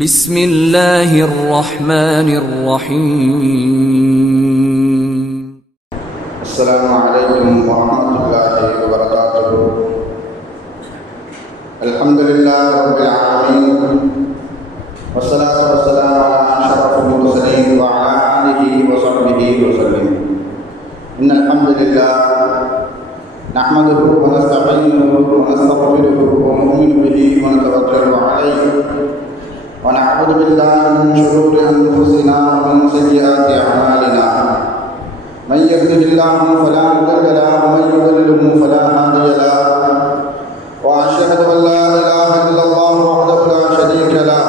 بسم الله الرحمن الرحيم. السلام عليكم ورحمة الله وبركاته. الحمد لله رب العالمين، والصلاة والسلام على أشرف المرسلين وعلى آله وصحبه وسلم. إن الحمد لله نحمده ونستعينه ونستغفره ونؤمن به ونتوكل عليه، ونعوذ بالله من شرور أنفسنا ومن سيئات أعمالنا. من يهده الله فلا مضل له ومن يضلل فلا هادي له، وأشهد أن لا إله إلا الله وحده لا شريك له،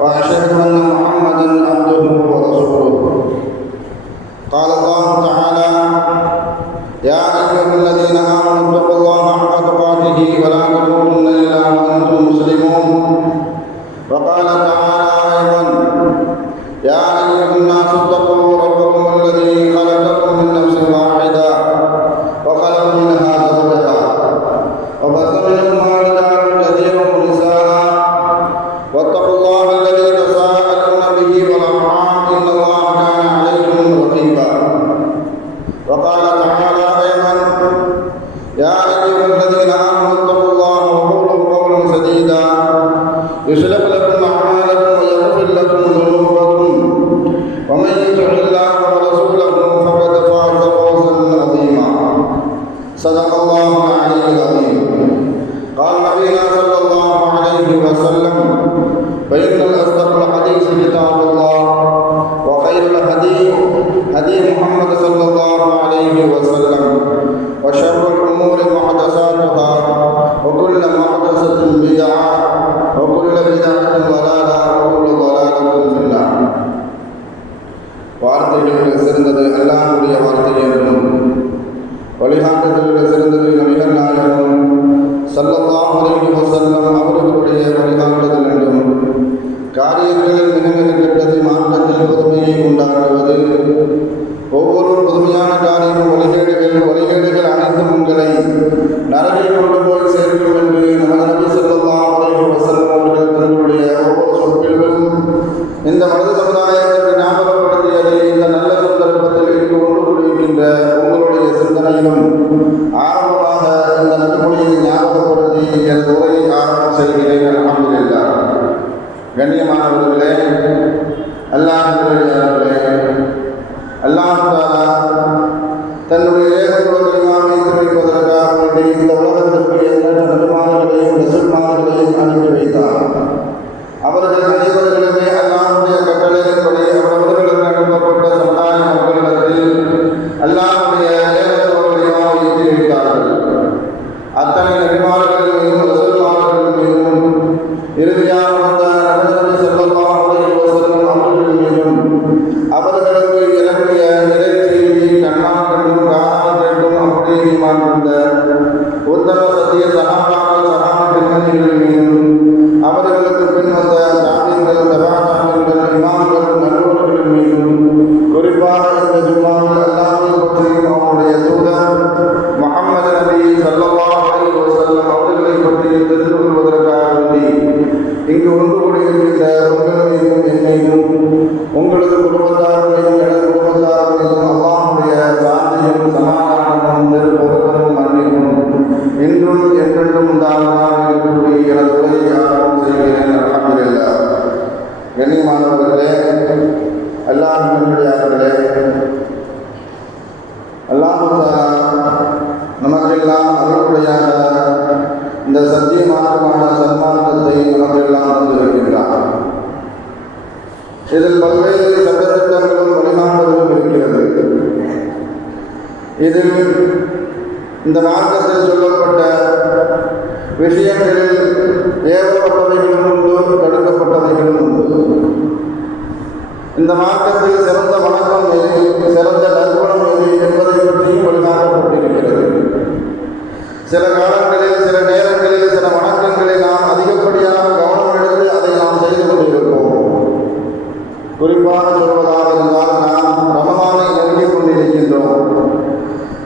وأشهد أن محمدا عبده ورسوله. قال الله تعالى: يا أيها الذين آمنوا اتقوا الله حق تقاته ولا تموتن إلا وأنتم مسلمون. وقال تعالى أيضا: يا أيها الناس اتقوا ربكم الذي خلقكم من نفس واحدة وخلق منها زوجها وبث منهما رجالا كثيرا ونساء، واتقوا الله الذي تساءلون به والأرحام إن الله كان عليكم رقيبا. وقال تعالى أيضا: يا أيها الذين آمنوا اتقوا الله وقولوا قولا سديدا يصلح لكم أعمالكم ويغفر لكم ذنوبكم، ومن يطع الله ورسوله فقد فاز فوزا عظيما. صدق الله العلي العظيم. قال نبينا صلى الله عليه وسلم: فإن الأصدق الحديث كتاب الله، وخير الهدي هدي محمد صلى الله عليه وسلم، وشر الأمور محدثاتها، وكل محدثة بدعة، وكل بدعة ضلالة، وكل ضلالة في النار. வார்த்தைகளில் சிறந்தது அல்லாஹ்வுடைய வார்த்தை என்றும், வழிகாட்டுதலில் சிறந்தது நபிகள் நாயகம் ஸல்லல்லாஹு அலைஹி வஸல்லம் அவர்களுடைய வழிகாட்டுதல் என்றும், காரியங்களில் மிக மிக கெட்டது மார்க்கத்தில் புதுமையை உண்டாக்குவது, ஒவ்வொரு புதுமையான காரியம் வழிகேடுகள் அனைத்தும் உங்களை நரகில் கொண்டு போய் சேர்க்கும் என்று நமது நபி ஸல்லல்லாஹு அலைஹி வஸல்லம் அவர்கள் தங்களுடைய ஒவ்வொரு சொற்களிலும் இந்த மனித சமுதாயத்திற்கு ஞாபகப்படுத்தியதை இந்த நல்ல சந்தர்ப்பத்தில் இங்கு ஒன்று கூடியிருக்கின்ற உங்களுடைய சிந்தனையிலும் ஆரம்பமாக இந்த நபிமொழியை ஞாபகப்படுத்தி எனது உரையை ஆரம்பம் செய்கிறேன். அல்ஹம்துலில்லாஹ். கண்ணியமானவர்களே, அல்லாஹ்வுடைய அல்லாஹ் தஆலா தன்னுடைய ஏகத்துவத்தை வைப்பதற்காக வேண்டி இந்த உலகத்திற்கு எண்ணற்ற நபிமார்களையும் ரசூல்மார்களையும் அனுப்பி வைத்தார். அவர்கள் அனைவர்களுமே அல்லாஹ்வுடைய கட்டளையின்படி அவர்களுக்கு அனுப்பப்பட்ட சமுதாய மக்களிடத்தில் அல்லாஹ்வுடைய ஏகத்துவத்தை ஏற்றி வைத்தார்கள். அத்தனை நபிமார்கள் மீதும் ரசூல்மார்கள் மீதும் இறுதியாக வந்த நபி ஸல்லல்லாஹு அலைஹி வஸல்லம் அவர்கள் மீதும் அவர்களுக்கு இறங்கிய நிறைவேற்றியை கண்ணால் கண்டும் காணாமல் கேட்டும் அப்படியே ஈமான் கொண்ட உத்தம சத்திய சஹாபாக்கள் பெண்மணிகள் மீதும் அவர்களுக்கு பின் வந்த தாபியங்கள் தபாதாபியங்கள் இமாம்கள் நல்லவர்கள் மீதும் குறிப்பாக இந்த ஜும்மாவில் அல்லாஹ்வை பற்றியும் அவருடைய தூதர் முஹம்மது நபி ஸல்லல்லாஹு அலைஹி வஸல்லம் அவர்களை பற்றியும் தெரிந்து கொள்வதற்காக வேண்டி இங்கு ஒன்று கூடியிருக்கின்ற உங்கள் மீதும் என் மீதும் உங்களது குடும்பத்தார் மீதும் எனது குடும்பத்தார் மீதும் அல்லாஹ்வுடைய சாந்தியும் சமாதானமும் திருப்பொருளும் மன்னிப்பும் இன்றும் என்றென்றும் உண்டாவதாக இருக்கக்கூடிய எனது உரையை ஆரம்பம் செய்கிறேன். அல்ஹம்துலில்லாஹ். கண்ணியமானவர்களே, அல்லாஹ்வுடையவர்களே, அல்லாஹ் நமக்கெல்லாம் அருள்படியாக இந்த சத்தியமானமான சன்மார்க்கத்தை நமக்கெல்லாம் தந்திருக்கின்றார். இதில் பல்வேறு சட்டத்திட்டங்களும் வழிகாட்டுதலும் இருக்கிறது. இதில் இந்த மார்க்கத்தில் சொல்லப்பட்ட விஷயங்களில் ஏவப்பட்டவைகளும் உண்டு, தடுக்கப்பட்டவைகளும் உண்டு. இந்த மார்க்கத்தில் சிறந்த வணக்கம் எது, சிறந்த நற்குணம் எது என்பதை பற்றியும் வழிகாட்டப்பட்டிருக்கிறது. சில காலங்களில் சில நேரங்களில் சில வணக்கங்களை நாம் அதிகப்படியாக கவனம் எடுத்து அதை நாம் செய்து கொண்டிருப்போம். குறிப்பாக சொல்வதாக இருந்தால், நாம் ரமலானை நெருங்கிக் கொண்டிருக்கின்றோம்.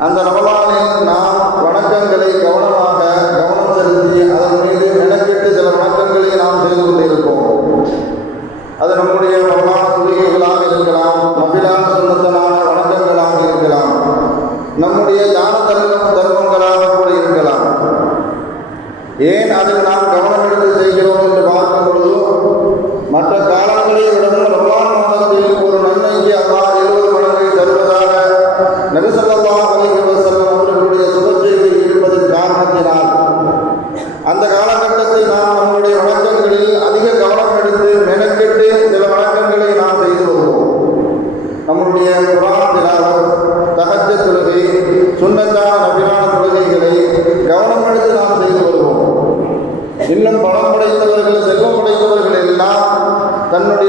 அந்த ரமலானில் நாம் வணக்கங்களை கவனம் செலுத்தி அதன் மீது மெனக்கெட்டு சில வணக்கங்களை நாம் செய்து கொண்டிருப்போம்.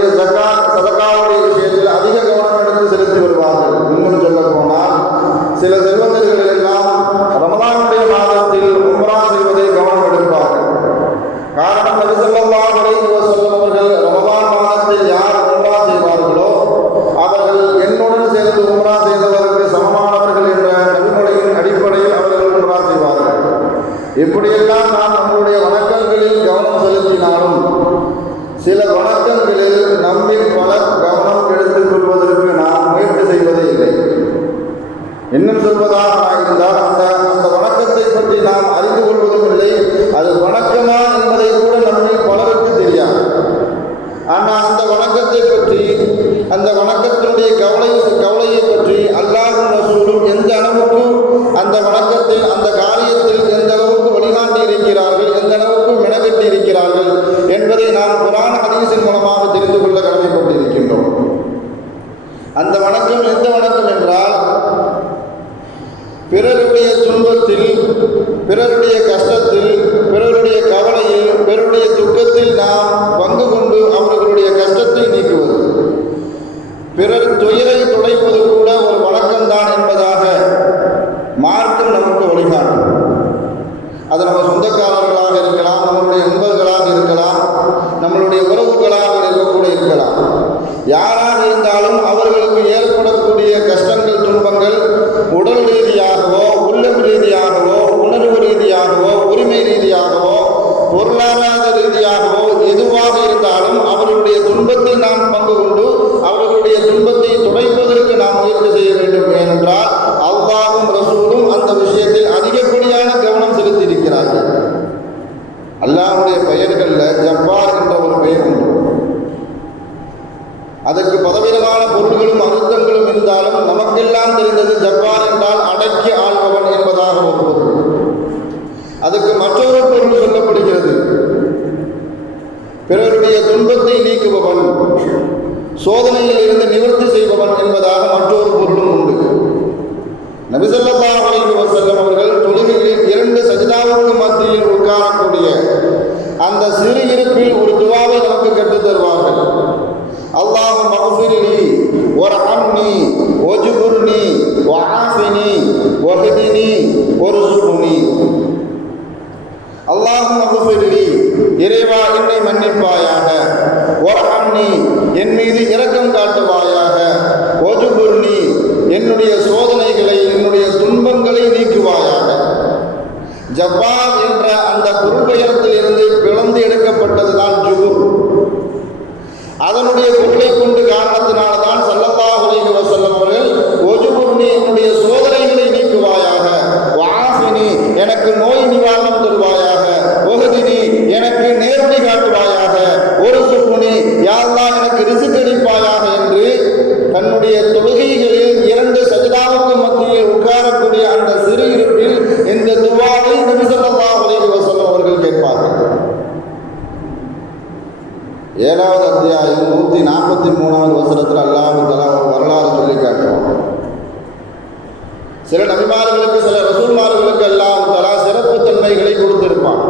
தங்களுடைய ஜகாத் சதகாவுடைய விஷயத்தில் அதிக கவனம் எடுத்து செலுத்தி வருவார்கள். இன்னும் சொல்ல போனால் சில செல்வந்தர்கள் எல்லாம் ரமலானுடைய மாதத்தில் உம்ரா செய்வதை கவனம் எடுப்பார்கள். காரணம், நபி ஸல்லல்லாஹு அலைஹி வஸல்லம் அவர்கள் ரமலான் மாதத்தில் யார் உம்ரா செய்வார்களோ அவர்கள் என்னுடன் சேர்ந்து உம்ரா செய்தவருக்கு சமமானவர்கள் என்ற நபிமொழியின் அடிப்படையில் அவர்கள் உம்ரா செய்வார்கள். எப்படியெல்லாம் நாம் நம்முடைய வணக்கங்களில் கவனம் செலுத்தினாலும் சில வணக்கங்களில் நம்மில் பலர் கவனம் எடுத்துக் கொள்வதற்கு நாம் முயற்சி செய்வதே இல்லை. இன்னும் சொல்வதாக இருந்தால் அந்த வணக்கத்தை பற்றி நாம் அறிந்து கொள்வதும் இல்லை. அது வணக்கமா என்பதை கூட நம்மில் பலருக்கு தெரியாது. ஆனால் அந்த வணக்கத்தை பற்றி, அந்த வணக்கத்தினுடைய கவலையை பற்றி அல்லாஹ்வும் ரசூலும் எந்த அளவுக்கு அந்த வணக்கத்தில், அந்த காரியத்தில் எந்த அளவுக்கு வழிகாட்டி இருக்கிறார்கள், எந்த அளவுக்கு மெனக்கட்டி இருக்கிறார்கள் என்பதை நாம் குர்ஆன் ஹதீஸின் மூலமாக தெரிந்து கொள்ள கடமைப்பட்டிருக்கின்றோம். அந்த வணக்கம் எந்த வணக்கம் என்றால், பிறருடைய துன்பத்தில், பிறருடைய கஷ்டத்தில், பிறருடைய கவலையில், பிறருடைய துக்கத்தில் நாம் பங்கு கொண்டு அவர்களுடைய கஷ்டத்தை நீக்குவது, பிறர் துயரை துடைப்பது கூட ஒரு வணக்கம்தான் என்பதாக மார்க்கம் நமக்கு வழிகாட்டும். அது நம்ம சொந்தக்காரர்களாக இருக்கலாம், நம்மளுடைய நண்பர்களாக இருக்கலாம், நம்மளுடைய உறவுகளாக இருக்கக்கூட இருக்கலாம். யாராக இருந்தாலும் அவர்களுக்கு ஏற்படக்கூடிய கஷ்டங்கள், துன்பங்கள் உடல் ரீதியாகவோ, உள்ளம் ரீதியாகவோ, உணர்வு ரீதியாகவோ, உரிமை ரீதியாகவோ, பொருளாதார ரீதியாகவோ எதுவாக இருந்தாலும் அவர்களுடைய துன்பத்தில் நாம் பங்கு கொண்டு அவர்களுடைய துன்பத்தை துடைப்பதற்கு நாம் முயற்சி செய்ய வேண்டும். ஏனென்றால் அல்லாஹ்வும் ரசூலும் அந்த விஷயத்தில் அதிகப்படியான கவனம் செலுத்தி இருக்கிறார்கள். அல்லாஹ்வுடைய பெயர்களில் ஜப்பார் என்ற ஒரு பெயர் உண்டு. அதற்கு பலவிதமான பொருள்களும் அர்த்தங்களும் இருந்தாலும் நமக்கெல்லாம் தெரிந்தது ஜப்பார் என்றால் அடக்கி ஆள்பவன் என்பதாக ஒரு பொருள். அதுக்கு மற்றொரு பொருள் சொல்லப்படுகிறது, பிறருடைய துன்பத்தை நீக்குபவன், சோதனையில் இருந்து நிவர்த்தி செய்பவன் என்பதாக மற்றொரு பொருளும் உண்டு. நபி ஸல்லல்லாஹு அலைஹி வஸல்லம் அவர்கள் தொழுகையில் 2 சஜ்தாவுக்கு மத்தியில் உட்காரக்கூடிய அந்த சிறு இருப்பில் ஒரு துஆவை நமக்கு கற்றுத் தருவார்கள். அல்லாஹும்ம அஃபிர்லி வர்ஹம்னி வஜ்புர்னி வஆஃபினி வஹ்தினி வர்ஸுக்னி. அல்லாஹும்ம அஃபிர்லி, இறைவா என்னை மன்னிப்பாயாக, வர்ஹம்னி என் மீது இரக்கம் காட்டுவாயாக, வஜ்புர்னி என்னுடைய சோதனைகளை, என்னுடைய துன்பங்களை நீக்குவாயாக. ஜப்பார் என்ற அந்த பொருள்பெயரத்தில் இருந்து பிளந்து எடுக்கப்பட்டதுதான் ஜுபுர். அதனுடைய பொருளை கொண்டு காரணத்தினால்தான் ஸல்லல்லாஹு அலைஹி வஸல்லம் அவர்கள் வஜ்புர்னி என்னுடைய சோதனைகளை நீக்குவாயாக, வஆஃபினி எனக்கு நோய் நிவாரணம் தருவாயாக, வஹ்தினி எனக்கு நேர்வழி காட்டுவாயாக, வர்ஸுக்னி யா அல்லாஹ் எனக்கு ரிஸ்க் அளிப்பாயாக என்று தன்னுடைய தொழுகைகளில் 2 சஜ்தாவுக்கு மத்தியில் உட்காரக்கூடிய அந்த சிறு இருப்பில் இந்த துஆவை நபி ஸல்லல்லாஹு அலைஹி வஸல்லம் அவர்கள் கேட்பார்கள். 7வது அத்தியாயம் 143வது வசனத்தில் அல்லாஹ் தஆலா வரலாறு சொல்லி காட்டுவான். சில நபிமார்களுக்கு, சில ரசூல்மார்களுக்கு அல்லாஹ் தஆலா சிறப்பு தன்மைகளை கொடுத்திருப்பான்.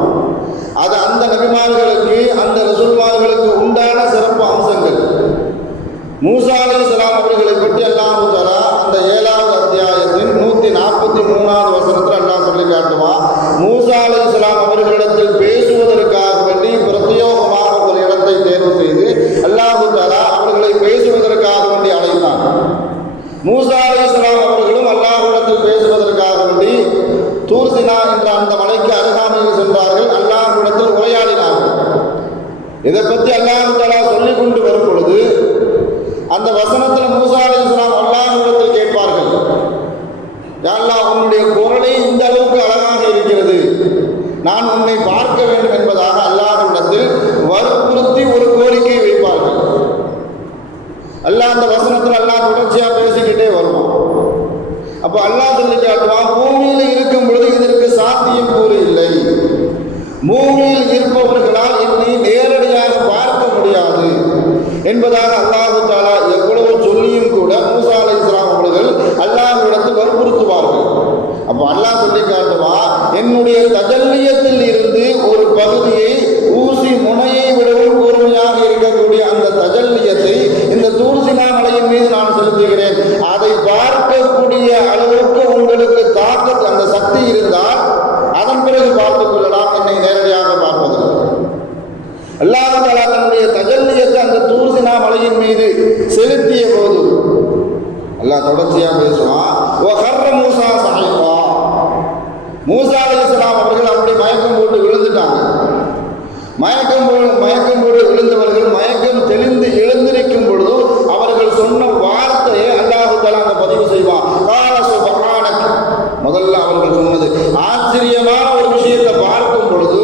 அது அந்த நபிமார்களுக்கு, அந்த ரசூல்மார்களுக்கு உண்டான சிறப்பு அம்சங்கள். மூசா அலைஹிஸ்ஸலாம் அவர்களை பற்றி அல்லாஹ் தஆலா அந்த 7வது அத்தியாயத்தின் 143வது வசனத்தில் அல்லாஹ் சொல்லி காட்டுவான். மூசா அலைஹிஸ்ஸலாம் அவர்களிடத்தில் பேசுவதற்காக வேண்டி பிரத்யோகமாக ஒரு இடத்தை தேர்வு செய்து அல்லாஹ் தஆலா அவர்களை பேசுவதற்காக வேண்டி அழைத்தான். மூசா அலைஹிஸ்ஸலாம் அவர்களும் அல்லாஹ்விடத்தில் பேசுவதற்காக வேண்டி தூர் சினா என்ற அந்த மலைக்கு அருகாமையில் சென்றார்கள். அல்லாஹ்விடத்தில் உரையாடினார்கள். இதை பற்றி அல்லாஹ் தஆலா சொல்லிக் கொண்டு வரும் பொழுது அந்த வசனத்தில் மூசா அலைஹிஸ்ஸலாம் அல்லாஹ்விடத்தில் கேட்பார்கள், யா அல்லாஹ் உன்னுடைய குரலை இந்த அளவுக்கு அழகாக இருக்கிறது, நான் உன்னை பார்க்க வேண்டும் என்பதாக அல்லாஹ்விடத்தில் வற்புறுத்தி ஒரு கோரிக்கை வைப்பார்கள். அல்லாஹ் அந்த வசனத்தில் அல்லாஹ் தொடர்ச்சியாக பேசிக்கிட்டே வருவான். அப்போ அல்லாஹ் சொல்லி காட்டுவான், பூமியில் இருக்கும் பொழுது இதற்கு சாத்தியம் கூறு இல்லை, பூமியில் இருப்பவர்களால் என்னை நேரடியாக பார்க்க முடியாது என்பதாக அல்லாஹ் தஆலா எவ்வளவு சொல்லியும் கூட மூசா அலைஹிஸ்ஸலாம் அவர்கள் அல்லாஹ்விடத்தில் வற்புறுத்துவார்கள். அப்போ அல்லாஹ் சொல்லி காட்டுவா, என்னுடைய தஜல்லியத்தில் இருந்து ஒரு பகுதியை ஊசி முனையை விடவும் கூர்மையாக இருக்கக்கூடிய அந்த தஜல்லிய அல்லாஹ் தொடர்ச்சியா பேசுவான். மூசா சஹீகா, மூசா அலைஹிஸ்ஸலாம் அவர்கள் அப்படி மயக்கம் போட்டு விழுந்துட்டாங்க. மயக்கம் போட்டு விழுந்தவர்கள் மயக்கம் தெளிந்து எழுந்திருக்கும் பொழுது அவர்கள் சொன்ன வார்த்தையை அல்லாஹ் தஆலா அங்க பதிவு செய்வான். கால சுப்ஹானக, முதல்ல அவர்கள் சொன்னது ஆச்சரியமான ஒரு விஷயத்தை பார்க்கும் பொழுது,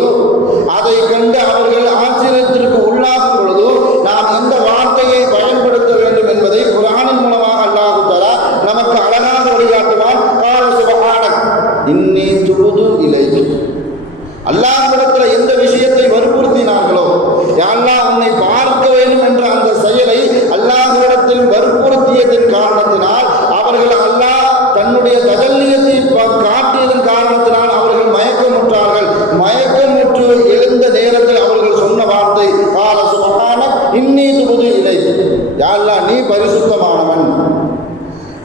அதை கண்டு அவர்கள் ஆச்சரியத்திற்கு உள்ளாகும் பொழுது நாம் இந்த வார்த்தையை பயன்படுத்த வேண்டும் என்பதை குர்ஆனின் மூலமாக அல்லாஹ் தஆலா நமக்கு அழகாக வழிகாட்டுவான். கால சுப்ஹானக இன்னி துபுது இலைக், அல்லாஹ்விடத்தில் எந்த விஷயத்தை வற்புறுத்தினார்களோ, யா அல்லாஹ் உன்னை பார்க்க வேண்டும் என்ற அந்த செயலை அல்லாஹ்விடத்தில் வற்புறுத்தியதன் காரணத்தினால் அவர்கள் அல்லாஹ் தன்னுடைய தஜல்லியத்தை காட்டியதன் காரணத்தினால் அவர்கள் மயக்கமுற்றார்கள். மயக்கமுற்று எழுந்த நேரத்தில் அவர்கள் சொன்ன வார்த்தை கால சுப்ஹானக இன்னி துபுது இலைக், யா அல்லாஹ் நீ பரிசுத்தமானவன்,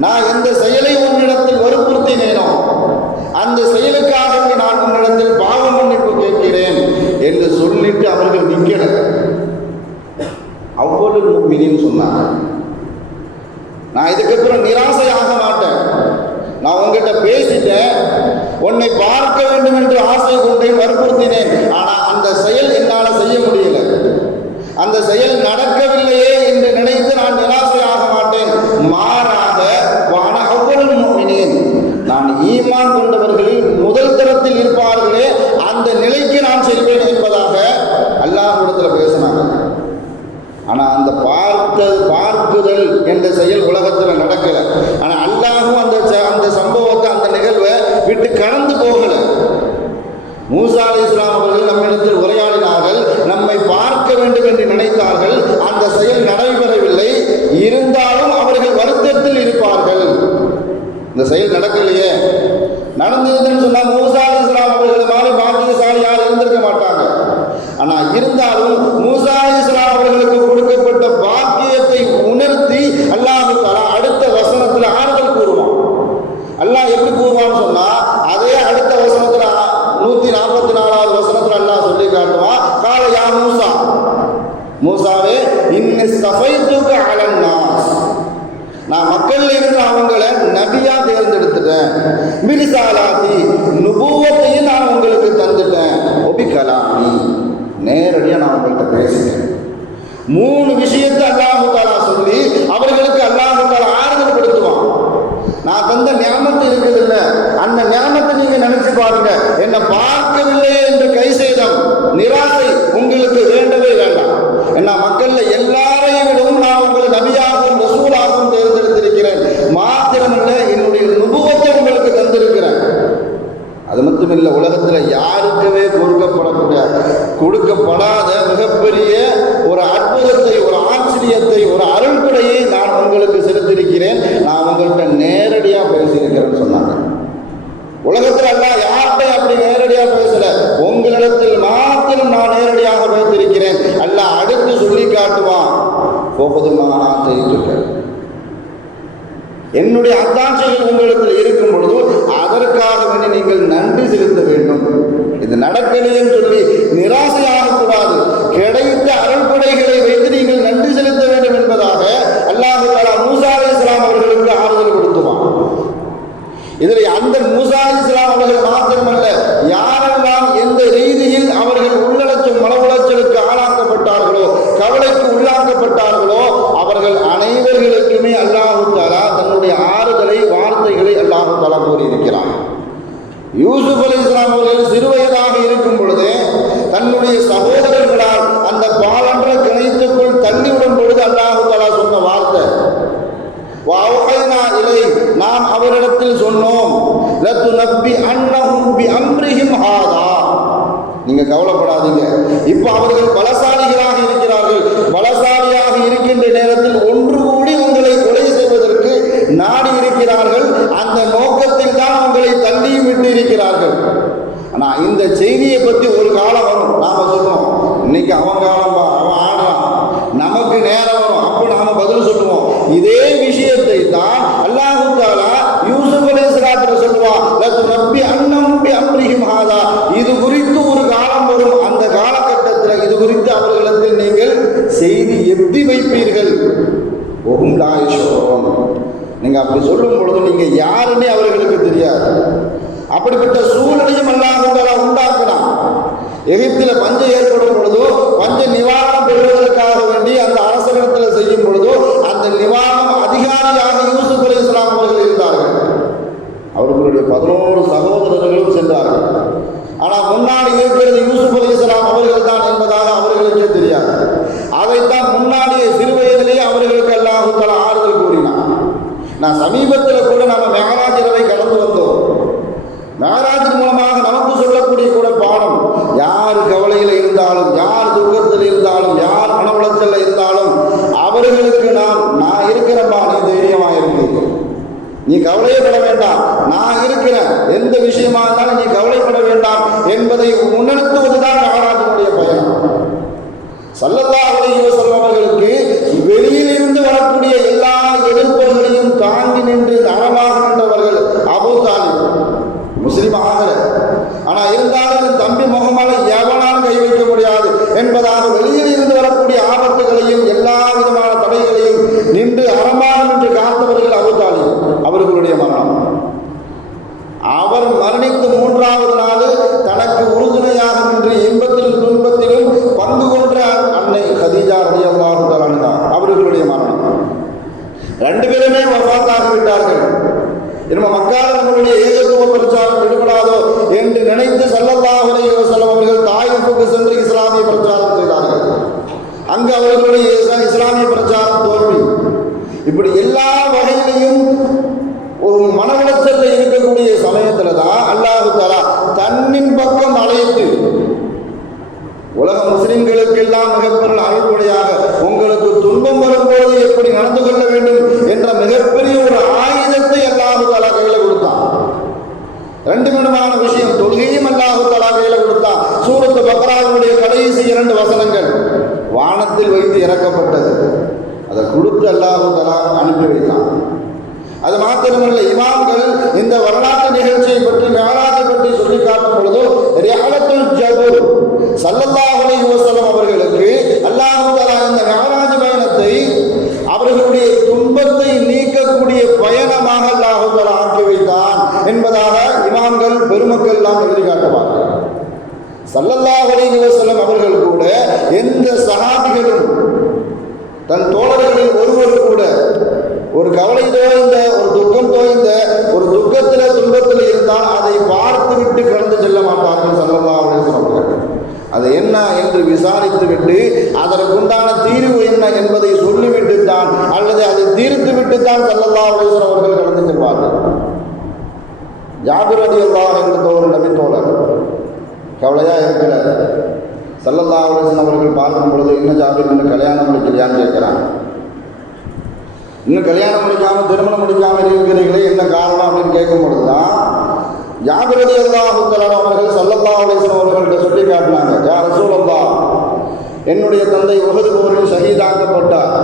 நான் எந்த செயலை உன்னிடத்தில் வற்புறுத்தினேனோ அந்த செயலுக்காகவே நான் உன்னிடத்தில் பாவ மன்னிப்பு கேட்கிறேன் என்று சொல்லிட்டு அவர்கள் நிற்கிற அவ்வளவு முஃமினீன் சொன்னாங்க. நான் இதுக்கப்புறம் நிராசையாக மாட்டேன், நான் உங்ககிட்ட பேசிட்டேன், உன்னை பார்க்க வேண்டும் என்று ஆசை கொண்டேன், வற்புறுத்தினேன், ஆனா அந்த செயல் என்னால் செய்ய முடியல, அந்த செயல் நடக்கவில்லையே என்று நினைத்து நான் நிராசையாக மாட்டேன். மாறாக வான அவ்வளவு முஃமினீன், நான் ஈமான் கொண்டவர்களில் முதல் தரத்தில் இருப்பார்களே அந்த நிலைக்கு நான் செல்வேன் என்பதாக அல்லாஹ்விடத்தில் பேசினாங்க. ஆனா அந்த பார்க்குதல் என்ற செயல் உலகத்தில் நடக்கல. ஆனா அல்லாஹும் அந்த சம்பவத்தை, அந்த நிகழ்வை விட்டு கடந்து போகல. மூசா அலைஹிஸ்ஸலாம் அவர்கள் நம்மிடத்தில் உரையாடினார்கள், நம்மை பார்க்க வேண்டும் என்று நினைத்தார்கள், அந்த செயல் நடைபெறவில்லை. இருந்தாலும் அவர்கள் வருத்தத்தில் இருப்பார்கள், இந்த செயல் நடக்கலையே. நடந்ததுன்னு சொன்னா மூசா அலைஹிஸ்ஸலாம் அவர்கள் மாதிரி பாக்கியசாலி யாரும் இருந்திருக்க மாட்டாங்க. ஆனா இருந்தாலும் மூசா அலைஹிஸ்ஸலாம் அவர்களுக்கு கொடுக்கப்பட்ட பாக்கியத்தை உணர்த்தி அல்லாஹ் தஆலா அடுத்த வசனத்துல ஆறுதல் கூறுவான். அல்லாஹ் எப்படி கூறுவான்னு சொன்னா, அதே அடுத்த வசனத்துல 144வது வசனத்துல அல்லாஹ் சொல்லி காட்டுவான். கால யா மூசா, மூசாவே இன்னி ஸஃபைதுக அலன் நாஸ், நான் மக்கள்ல இருந்து அவங்கள நபியா தேர்ந்தெடுத்துட்டேன். மிரிசாலாத்தி, நுபுவத்தையும் நான் உங்களுக்கு தந்துட்டேன். ஒபி கலாமி, நேரடியா நான் உங்கள்கிட்ட பேசிட்டேன். 3 விஷயத்தை அல்லாஹ் தஆலா சொல்லி அவர்களுக்கு அல்லாஹ் தஆலா ஆறுதல் படுத்துவான். நான் தந்த ஞாபகத்து இருக்குது இல்ல, அந்த ஞாபகத்தை நீங்க நினைச்சு பாருங்க. என்னை பார்க்கவில்லை என்று கை செய்தம் நிராசை உங்களுக்கு வேண்டவே வேண்டாம். என்ன மக்கள்ல எல்லாரையும் விடவும் நான் உங்களை நபியாகவும் ரசூலாகவும் தேர்ந்தெடுத்திருக்கிறேன். மாத்திரமல்ல, என்னுடைய நுபுவத்தை உங்களுக்கு தந்திருக்கிறேன். அது மட்டுமில்லை, உலகத்துல யாருக்குமே கொடுக்கப்படாத மிகப்பெரிய ஒரு அற்புதத்தை, ஒரு ஆச்சரியத்தை, ஒரு அருள்கொடையை நான் உங்களுக்கு செலுத்தியிருக்கிறேன். நான் உங்கள்கிட்ட நேரடியா பேசியிருக்கிறேன்னு சொன்னாங்க. உலகத்தில் அல்லாஹ் யார்கிட்டையும் அப்படி நேரடியா பேசல, உங்களிடத்தில் மாத்திரம் நான் நேரடியாக பேசியிருக்கிறேன். அல்லாஹ் அடுத்து சொல்லி காட்டுவான், என்னுடைய அத்தாட்சிகள் உங்களுக்கு இருக்கும் பொழுது அதற்காக வேண்டி நீங்கள் நன்றி செலுத்த வேண்டும். இது நடக்கலைன்னு சொல்லி நிராசையாக கூடாது. கிடைத்த அருள்கொடைகளை வைத்து நீங்கள் நன்றி செலுத்த வேண்டும் என்பதாக அல்லாஹ் தஆலா மூசா அலைஹிஸ்ஸலாம் அவர்களுக்கு ஆறுதல் கொடுத்துவான். இதில் அந்த மூசா அலைஹிஸ்ஸலாம் அவர்கள் மாத்திரமல்ல, யாரெல்லாம் எந்த ரீதியில் அவர்கள் உள்ளலட்சம் மன உளைச்சலுக்கு ஆளாக்கப்பட்டார்களோ, கவலைக்கு உள்ளாக்கப்பட்டார்களோ, அவர்கள் அனைவர்களுக்குமே அல்லாஹ் தஆலா தன்னுடைய ஆறுதலை, வார்த்தைகளை அல்லாஹ் தஆலா கூறியிருக்கிறான். யூசுப் அலைஹிஸ்ஸலாம் அவர்கள் சிறுவயதாக இருக்கும் பொழுது தன்னுடைய சகோதரர்களால் அந்த பாலன்ற கிணத்துக்குள் தள்ளிவிடும் பொழுது அல்லாஹ் தஆலா சொன்ன வார்த்தை, நாம் அவரிடத்தில் சொன்னோம், நீங்க கவலைப்படாதீங்க, இப்ப அவர்கள் பலசாலிகளாக இருக்கிறார்கள், பலசாலியாக இருக்கின்ற நேரத்தில் ஒன்று கூடி உங்களை கொலை செய்வதற்கு நாடி இருக்கிறார்கள், அந்த நோக்கத்தில் தான் உங்களை தள்ளியும் விட்டு இருக்கிறார்கள். ஆனா இந்த செய்தியை பத்தி ஒரு காலம் வரும், நாம சொல்லுவோம், இன்னைக்கு அவன் காலம், அவன் ஆடுறான், நமக்கு நேரம் வரும், அப்போ நாம பதில் சொல்லுவோம். இதே விஷயத்தை தான் அல்லாஹ் தஆலா யூசுப் அலைஹிஸ்ஸலாத்துல சொல்லுவான், லதுனப்பி அன்னம் பி அம்ரிஹிம் ஹாதா, இது குறித்து ஒரு காலம் வரும், அந்த காலகட்டத்தில் இது குறித்து அவர்களிடத்தில் நீங்கள் செய்தி எப்படி வைப்பீர்கள்? ஒஹும் லா யஷ்உரூன், நீங்க அப்படி சொல்லும் பொழுது நீங்க யாருன்னே அவர்களுக்கு தெரியாது. அப்படிப்பட்ட சூழ்நிலையும் அல்லாஹ் உண்டாக்கினான். எகிப்தில் பஞ்சம் ஏற்படும் பொழுதோ, பஞ்ச நிவாரணம் பெறுவதற்காக வேண்டி அந்த அரசகத்தில் செய்யும் பொழுதோ, அந்த நிவாரணம் அதிகாரியாக யூசுப் அலைஹிஸ்ஸலாம் அவர்கள் இருந்தார்கள். அவர்களுடைய 11 சகோதரர்களும் சென்றார்கள். ஆனால் முன்னாடி இருக்கிறது யூசுப் அலைஹிஸ்ஸலாம் அவர்கள் தான் என்பதாக அவர்களுக்கே தெரியாது. அதைத்தான் முன்னாடியே சிறு வயதிலேயே அவர்களுக்கு அல்லாஹ் தஆலா ஆறுதல் கூறினார். நான் சமீபத்தில் கூட நம்ம மெஹராஜ் இரவை கடந்து வந்தோம். மெஹராஜின் மூலமாக நமக்கு சொல்லக்கூடிய கூட பாடம், யார் கவலையில் இருந்தாலும், யார் துக்கத்தில் இருந்தாலும், யார் மன உளைச்சலில் இருந்தாலும் அவர்களுக்கு நான் இருக்கிறப்பா, நீ தைரியமாக இருக்கு, நீ கவலையப்பட வேண்டாம், நான் இருக்கிறேன், எந்த விஷயமா இருந்தாலும் நீ கவலைப்பட வேண்டாம் என்பதை முன்னெடுத்துவதுதான் மெஹராஜினுடைய பயணம். ஸல்லல்லாஹு அலைஹி வஸல்லம் அவர்களுக்கு வெளியிலிருந்து வரக்கூடிய எல்லா எதிர்ப்புகளையும் தாங்கி நின்று அறமாக நின்றவர்கள் அபூ தாலிப். முஸ்லிம் ஆகல, ஆனா இருந்தாலும் தம்பி முகமது எவனாலும் கை வைக்க முடியாது என்பதாக வெளியில் இருந்து வரக்கூடிய ஆபத்துகளையும் எல்லா விதமான தடைகளையும் நின்று அறமாக நின்று காத்தவர்கள் அபூ தாலிப். அவர்களுடைய மரணம், அவர் மரணித்து 3வது நாள் தனக்கு உறுதுணையாக நின்று இன்பத்திலும் துன்பத்திலும் பங்கு கொன்ற அன்னை கதீஜா ரலியல்லாஹு தஆலா அன்ஹா அவர்களுடைய மரணம். 2 பேருமே வஃபாத்தாக விட்டார்கள். நம்ம மக்கால் நம்மளுடைய ஏகத்துவ பிரச்சாரம் விடுபடாதோ என்று நினைத்து ஸல்லல்லாஹு அலைஹி வஸல்லம் அவர்கள் தாயிஃபுக்கு சென்று இஸ்லாமிய பிரச்சாரம் செய்தார்கள். அங்கு அவர்களுடைய இஸ்லாமிய பிரச்சாரம் தோல்வி. இப்படி எல்லா வகையிலையும் ஒரு மன உளைச்சல்ல இருக்கக்கூடிய சமயத்துல தான் அல்லாஹ் தஆலா தன்னின் பக்கம் அழைத்து உலக முஸ்லிம்களுக்கு எல்லாம் மிகப்பெரிய அருள்படியாக உங்களுக்கு துன்பம் வரும்போது எப்படி நடந்து கொள்ள வேண்டும் என்ற மிகப்பெரிய ஒரு ஆயுதத்தை அல்லாஹ் தஆலா கையில கொடுத்தான். 2 விதமான விஷயம், தொழுகையும் அல்லாஹ் தஆலா கையில கொடுத்தான். சூரத்து பக்ராவுடைய கடைசி 2 வசனங்கள் வானத்தில் வைத்து இறக்கப்பட்டது, அதை கொடுத்து அல்லாஹ் தஆலா அனுப்பி வைத்தான். அது மாத்திரமல்ல, இமாம்கள் இந்த வரலாற்று நிகழ்ச்சியை பற்றி மெஹராஜை பற்றி சொல்லி காட்டும் பொழுது ரிஹலத்துல் ஜபர் ஸல்லல்லாஹு அலைஹி வஸல்லம் அவர்களுக்கு அல்லாஹ் தஆலா இந்த மெஹராஜ் பயணத்தை அவர்களுடைய துன்பத்தை நீக்கக்கூடிய பயணமாக அல்லாஹ் தஆலா ஆக்கி வைத்தான் என்பதாக இமாம்கள் பெருமக்கள் எல்லாம் எழுதி காட்டுவார்கள். ஸல்லல்லாஹு அலைஹி வஸல்லம் அவர்கள் கூட எந்த சஹாபிகளும் தன் தோழர்களில் ஒருவர் கூட ஒரு கவலை தோய்ந்த, ஒரு துக்கம் தோய்ந்த, ஒரு துக்கத்தில் துன்பத்தில் இருந்தால் அதை பார்த்து விட்டு கடந்து செல்ல மாட்டார்கள் ஸல்லல்லாஹு அலைஹி வஸல்லம். அது என்ன என்று விசாரித்து விட்டு அதற்குண்டான தீர்வு என்ன என்பதை சொல்லிவிட்டு தான் அல்லது அதை தீர்த்து விட்டு தான் ஸல்லல்லாஹு அலைஹி வஸல்லம் அவர்கள் கடந்து செல்வார்கள். ஜாபிர் ரலியல்லாஹு என்ற ஒரு நபி தோழர் கவலையா இருக்கிறார். ஸல்லல்லாஹு அலைஹி வஸல்லம் அவர்கள் பார்க்கும் பொழுது, இன்னும் ஜாபிர் இன்னும் கல்யாணம் முடிக்கலையான்னு கேட்கிறாங்க. இன்னும் கல்யாணம் முடிக்காமல் திருமணம் முடிக்காமல் இருக்கிறீர்களே, என்ன காரணம் அப்படின்னு கேட்கும் பொழுதுதான் ஜாபிர் ரலியல்லாஹு தஆலா அவர்கள் ஸல்லல்லாஹு அலைஹி வஸல்லம் அவர்கள்ட்ட சொல்லி காட்டினாங்க, யா ரசூலல்லாஹ், என்னுடைய தந்தை உஹது போரில் ஷஹீதாக்கப்பட்டார்,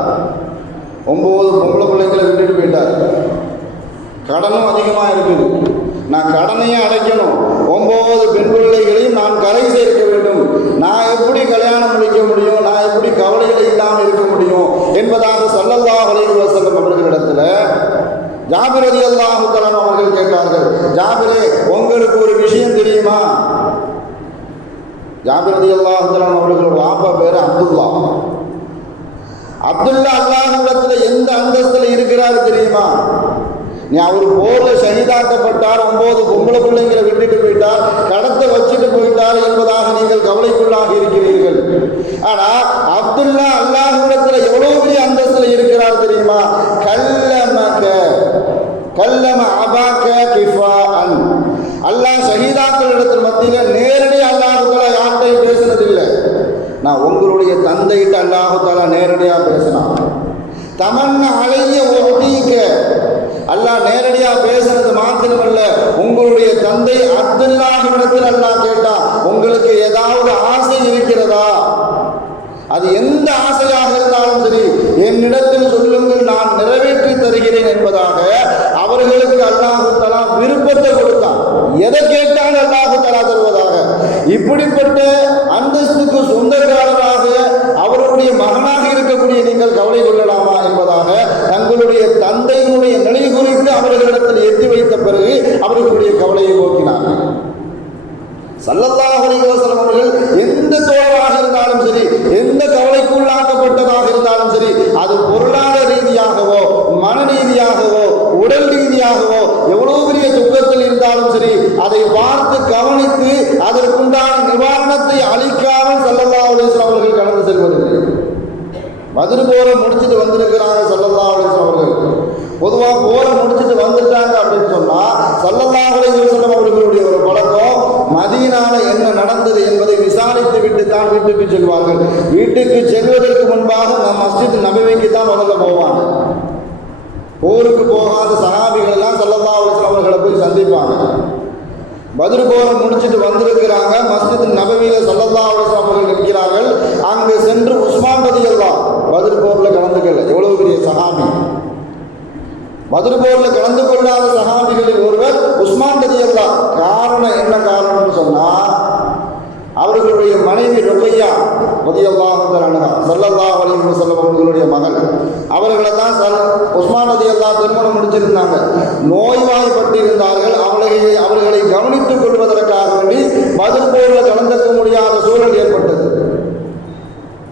9 பொம்பளை பிள்ளைங்களை விட்டுட்டு போயிட்டார், கடனும் அதிகமாக இருக்குது, நான் கடனையும் அடைக்கணும், 9 பெண் பிள்ளைகளையும் நான் கரை சேர்க்க வேண்டும், நான் எப்படி கல்யாணம் முடிக்க முடியும், நான் எப்படி கவலைகளை இல்லாமல் இருக்க முடியும் என்பதாக ஸல்லல்லாஹு அலைஹி வஸல்லம் அவர்களிடத்தில் ஜாபிர் ரலியல்லாஹு தஆலா அவர்கள் கேட்டார்கள். ஜாபிரே, உங்களுக்கு ஒரு விஷயம் தெரியுமா? ஜாபிர் ரலியல்லாஹு தஆலா அவர்களோட வாப்பா பேர் அப்துல்லா. அப்துல்லா அல்லாஹ்விடத்தில் எந்த அந்தஸ்தில் இருக்கிறார் தெரியுமா? நீ அவர் போர்ல ஷஹீதாக்கப்பட்டார், 9 பொம்பளை பிள்ளைங்களை விட்டுட்டு போயிட்டார், கடத்தை வச்சுட்டு போயிட்டார் என்பதாக நீங்கள் கவலைக்குள்ளாக இருக்கிறீர்கள். ஆனா அப்துல்லா அல்லாஹ்விடத்தில் எவ்வளவு பெரிய அந்தஸ்துல இருக்கிறார் தெரியுமா? கல்லம அபாக்க கிஃபாஅன். அல்லாஹ் ஷஹீதாக்களிடத்தில் மத்தியில் நேரடி அல்லாஹ் தஆலா யார்கிட்டையும் பேசினதில்லை. நான் உங்களுடைய தந்தைகிட்ட அல்லாஹ் தஆலா நேரடியாக பேசினான். தமன்ன அலைய ஒட்டிக்க, அல்லாஹ் நேரடியாக பேசுறது மாத்திரமல்ல, உங்களுடைய தந்தை அப்துல்லாஹ்விடத்தில் அல்லாஹ் கேட்டா, உங்களுக்கு ஏதாவது ஆசை இருக்கிறதா? அது எந்த ஆசையாக இருந்தாலும் சரி என்னிடத்தில் சொல்லுங்கள், நான் நிறைவேற்றி தருகிறேன் என்பதாக அவர்களுக்கு அல்லாஹ் தஆலா விருப்பத்தை கொடுத்தான். எதை கேட்டாலும் அல்லாஹ் தஆலா தருவதாக. இப்படிப்பட்ட அந்தஸ்துக்கு சொந்தக்காரராக அவருடைய மகனாக இருக்கக்கூடிய நீங்கள் கவலை கொள்ளலாமா என்பதாக தங்களுடைய தந்தையினுடைய நினைவு கவலையை போக்கினார்கள். ஸல்லல்லாஹு அலைஹி வஸல்லம் அவர்கள் எந்த தோழராக இருந்தாலும் சரி, எந்த கவலைக்கு உள்ளாக்கப்பட்டதாக இருந்தாலும் சரி, அது பொருளாதார ரீதியாகவோ மன ரீதியாகவோ உடல் ரீதியாகவோ எவ்வளவு பெரிய துக்கத்தில் இருந்தாலும் சரி, அதை பார்த்து கவனித்து அதற்குண்டான நிவாரணத்தை அளிக்காமல் ஸல்லல்லாஹு அலைஹி வஸல்லம் அவர்கள் கடந்து செல்வதில்லை. பத்ர் போரை முடிச்சுட்டு வந்திருக்கிறாங்க ஸல்லல்லாஹு அலைஹி வஸல்லம் அவர்கள். பொதுவாக போரை முடிச்சுட்டு வந்துட்டாங்க அப்படின்னு சொன்னா ஸல்லல்லாஹு அலைஹி வஸல்லம் அவர்களுடைய ஒரு பழக்கம், மதீனால என்ன நடந்தது என்பதை விசாரித்து விட்டு தான் வீட்டுக்கு செல்வார்கள். வீட்டுக்கு செல்வதற்கு முன்பாக நம் மஸ்ஜித் நபவிக்கு தான் முதல்ல போவாங்க. போருக்கு போகாத சஹாபிகள் எல்லாம் ஸல்லல்லாஹு அலைஹி வஸல்லம் அவர்களை போய் சந்திப்பாங்க. பத்ர் போரை முடிச்சுட்டு வந்திருக்கிறாங்க, மஸ்ஜித் நபவியில ஸல்லல்லாஹு அலைஹி வஸல்லம் அவர்கள் இருக்கிறார்கள். அங்கு சென்று உஸ்மான் ரலியல்லாஹு பத்ர் போர்ல கலந்துக்கல, எவ்வளவு பெரிய சஹாபி. பத்ர் போர்ல கலந்து கொள்ளாத சஹாபிகளில் ஒருவர் உஸ்மான் ரலியல்லாஹு. காரணம் என்ன காரணம்னு சொன்னா, அவர்களுடைய மனைவி ருக்கையா ரலியல்லாஹு அன்ஹா ஸல்லல்லாஹு அலைஹி வஸல்லம் அவர்களுடைய மகள். அவர்களை தான் உஸ்மான் ரலியல்லாஹு திருமணம் முடிச்சிருந்தாங்க. நோய்வாய்ப்பட்டிருந்தார்கள். அவர்களை கவனித்துக் கொள்வதற்காக வேண்டி பத்ர் போர்ல கலந்துக்க முடியாத சூழல் ஏற்பட்டது.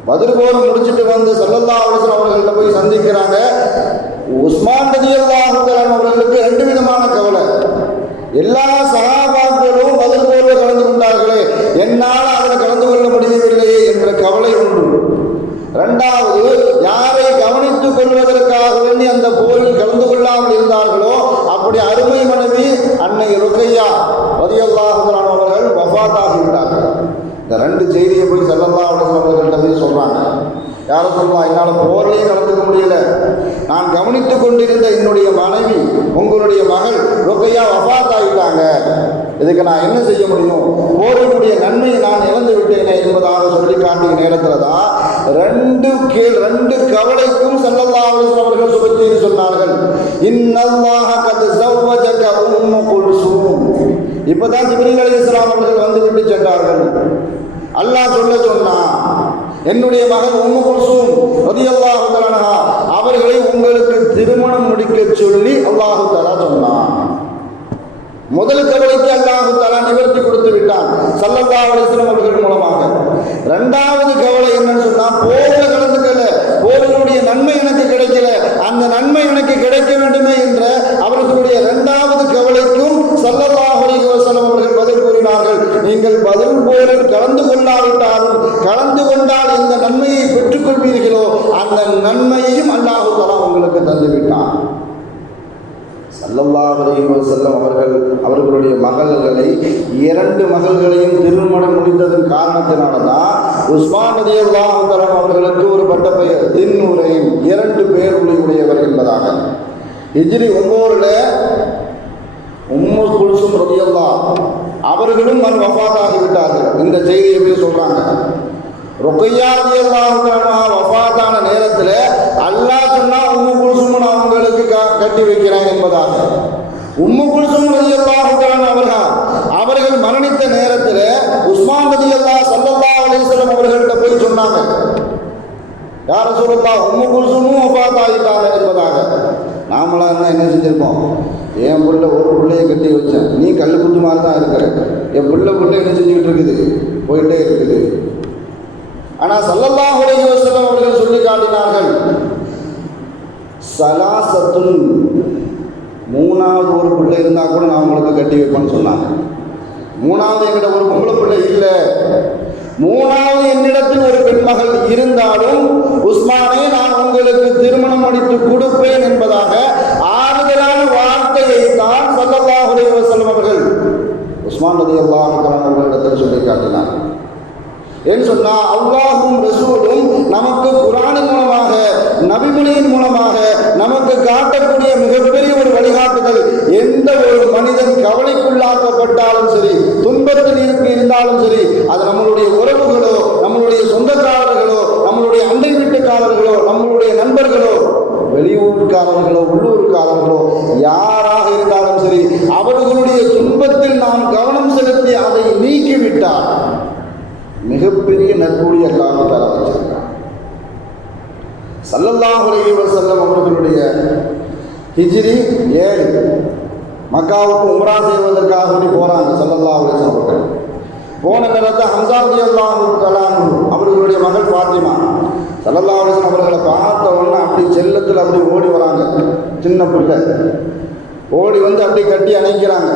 பத்ர் போர் முடிச்சுட்டு வந்து ஸல்லல்லாஹு அலைஹி வஸல்லம் அவர்கள்ட்ட போய் சந்திக்கிறாங்க. உஸ்மான் ரலியல்லாஹு அன்ஹு அவர்களுக்கு ரெண்டு விதமான கவலை. எல்லா சஹாபாக்களும் பத்ர் போர்ல கலந்து கொண்டார்களே, என்னால் அதில் கலந்து கொள்ள முடியவில்லையே என்ற கவலை உண்டு. இரண்டாவது, யாரை கவனித்துக் கொள்வதற்காக வேண்டி அந்த போரில் கலந்து கொள்ளாமல் இருந்தார்களோ அப்படி அருமை மனைவி அன்னை ருக்கையா ரலியல்லாஹு அன்ஹா அவர்கள் வஃபாத்தாகிவிட்டார்கள். இந்த ரெண்டு செய்தியை போய் ஸல்லல்லாஹு அலைஹி வஸல்லம் அவர்கள்ட்ட போய் சொல்றாங்க. யாரும் சொல்லலாம், என்னால் போர்லையும் கலந்துக்க முடியல, நான் கவனித்துக் கொண்டிருந்த என்னுடைய மனைவி உங்களுடைய மகள் ருக்கையா வஃபாத் ஆகிட்டாங்க, இதுக்கு நான் என்ன செய்ய முடியும், போரினுடைய நன்மையை நான் இழந்து விட்டேனே என்பதாக சொல்லி காட்டிய நேரத்தில் தான் ரெண்டு கவலைக்கும் ஸல்லல்லாஹு அலைஹி வஸல்லம் அவர்கள் சுபச்செய்தி சொன்னார்கள். இன்னல்லாஹ கத் ஸவ்வஜக உம்மு குல்சூம். இப்பதான் ஜிப்ரீல் அலைஹிஸ்ஸலாம் அவர்கள் வந்து விட்டு சென்றார்கள். அல்லாஹ் சொன்னா, என்னுடைய மகன் உம்மு குல்சூம் ரலியல்லாஹு தஆலா அவர்களை உங்களுக்கு திருமணம் முடிக்க சொல்லி அல்லாஹ் தஆலா சொன்னான். முதல் கவலைக்கு அல்லாஹ் தஆலா நிவர்த்தி கொடுத்து விட்டான் ஸல்லல்லாஹு அலைஹி வஸல்லம் அவர்கள் மூலமாக. இரண்டாவது கவலை என்னன்னு சொன்னா, போர்ல கலந்துக்கல, போரினுடைய நன்மை எனக்கு கிடைக்கல, அந்த நன்மை எனக்கு கிடைக்க வேண்டுமே என்ற அவர்களுடைய இரண்டாவது கவலைக்கும் ஸல்லல்லாஹு அலைஹி வஸல்லம் அவர்கள் பதில் கூறினார்கள். நீங்கள் பதில் போரில் கலந்து கொள்ளாவிட்டாலும் கலந்து கொண்டால் இந்த நன்மையை பெற்றுக் கொள்வீர்களோ அந்த நன்மையையும் அல்லாஹ் தஆலா உங்களுக்கு தந்துவிட்டான். ஸல்லல்லாஹு அலைஹி வஸல்லம் அவர்களுடைய மகள்களை, இரண்டு மகள்களையும் திருமணம் முடிந்ததன் காரணத்தினால்தான் உஸ்மான் ரலியல்லாஹு தஆலா அவர்களுக்கு ஒரு பட்ட பெயர் தின்னூரைன், இரண்டு பேர் உடையவர் என்பதாக. ஹிஜ்ரி 9 உம்மு குல்சூம் ரலியல்லாஹு அவர்களும் வஃபாத்தாகிவிட்டார்கள். இந்த செய்தியை போய் சொல்றாங்க. ருக்கையா ரலியல்லாஹு அன்ஹா வஃபாத்தான நேரத்தில் அல்லாஹ் சொன்னா உம்மு குல்சூம் அவங்களுக்கு கட்டி வைக்கிறான் என்பதாக. உம்மு குல்சூம் ரலியல்லாஹு அன்ஹா அவர்கள் மரணித்த நேரத்தில் உஸ்மான் ரலியல்லாஹு ஸல்லல்லாஹு அலைஹி வஸல்லம் அவர்கள்ட்ட போய் சொன்னாங்க, யா ரசூலல்லாஹ் உம்மு குல்சூமும் வஃபாத் ஆகிட்டாங்க என்பதாக. நாமளாம் என்ன செஞ்சிருப்போம், என் பிள்ளை ஒரு பிள்ளையை கட்டி வச்சேன், நீ கல் குத்து மாதிரி தான் இருக்கிற, என் பிள்ளை என்ன செஞ்சுக்கிட்டு இருக்குது, போயிட்டே இருக்குது. ஆனால் ஸல்லல்லாஹு அலைஹி வஸல்லம் அவர்கள் சொல்லி காட்டினார்கள், ஸலாஸத்துன், மூணாவது ஒரு பிள்ளை இருந்தால் கூட நான் உங்களுக்கு கட்டி வைப்பேன்னு சொன்னாங்க. மூணாவது என்கிட்ட ஒரு பொம்பளை பிள்ளை இல்லை, மூணாவது என்னிடத்தில் ஒரு பெண்மகள் இருந்தாலும் உஸ்மானை நான் உங்களுக்கு திருமணம் முடித்து கொடுப்பேன் என்பதாக ஆறுதலான வார்த்தையை தான் ஸல்லல்லாஹு அலைஹி வஸல்லம் அவர்கள் உஸ்மான் ரலியல்லாஹு அன்ஹு அவர்களிடத்தில் சொல்லி காட்டினார். ஏன்னு சொன்னா, அல்லாஹ்வும் ரசூலும் நமக்கு குர்ஆனின் மூலமாக, நபிமொழியின் மூலமாக நமக்கு காட்டக்கூடிய மிகப்பெரிய ஒரு வழிகாட்டுதல். எந்த ஒரு மனிதன் கவலைக்குள்ளாக்கப்பட்டாலும் சரி, துன்பத்தில் இருந்தாலும் சரி, அது நம்மளுடைய உறவுகளோ, நம்மளுடைய சொந்தக்காரர்களோ, நம்மளுடைய அண்டை வீட்டுக்காரர்களோ, நம்மளுடைய நண்பர்களோ, வெளியூருக்காரர்களோ, உள்ளூருக்காரர்களோ, யாராக இருந்தாலும் சரி, அவர்களுடைய துன்பத்தில் நாம் கவனம் செலுத்தி அதை நீக்கிவிட்டார் மிகப்பெரிய நற்கூலி அல்லாஹ் தஆலா வச்சிருக்கான். ஸல்லல்லாஹு அலைஹி வஸல்லம் அவர்களுடைய ஹிஜ்ரி 7, மக்காவுக்கு உம்ரா செய்வதற்காக வேண்டி போகிறாங்க ஸல்லல்லாஹு அலைஹி வஸல்லம் அவர்கள். போன நேரத்தில் ஹம்ஸா ரலியல்லாஹு தஆலா அவர்களுடைய மகள் ஃபாத்திமா ஸல்லல்லாஹு அலைஹி வஸல்லம் அவர்களை பார்த்த உடனே அப்படி செல்லத்தில் அப்படி ஓடி வராங்க. சின்ன பிள்ளை ஓடி வந்து அப்படி கட்டி அணைக்கிறாங்க.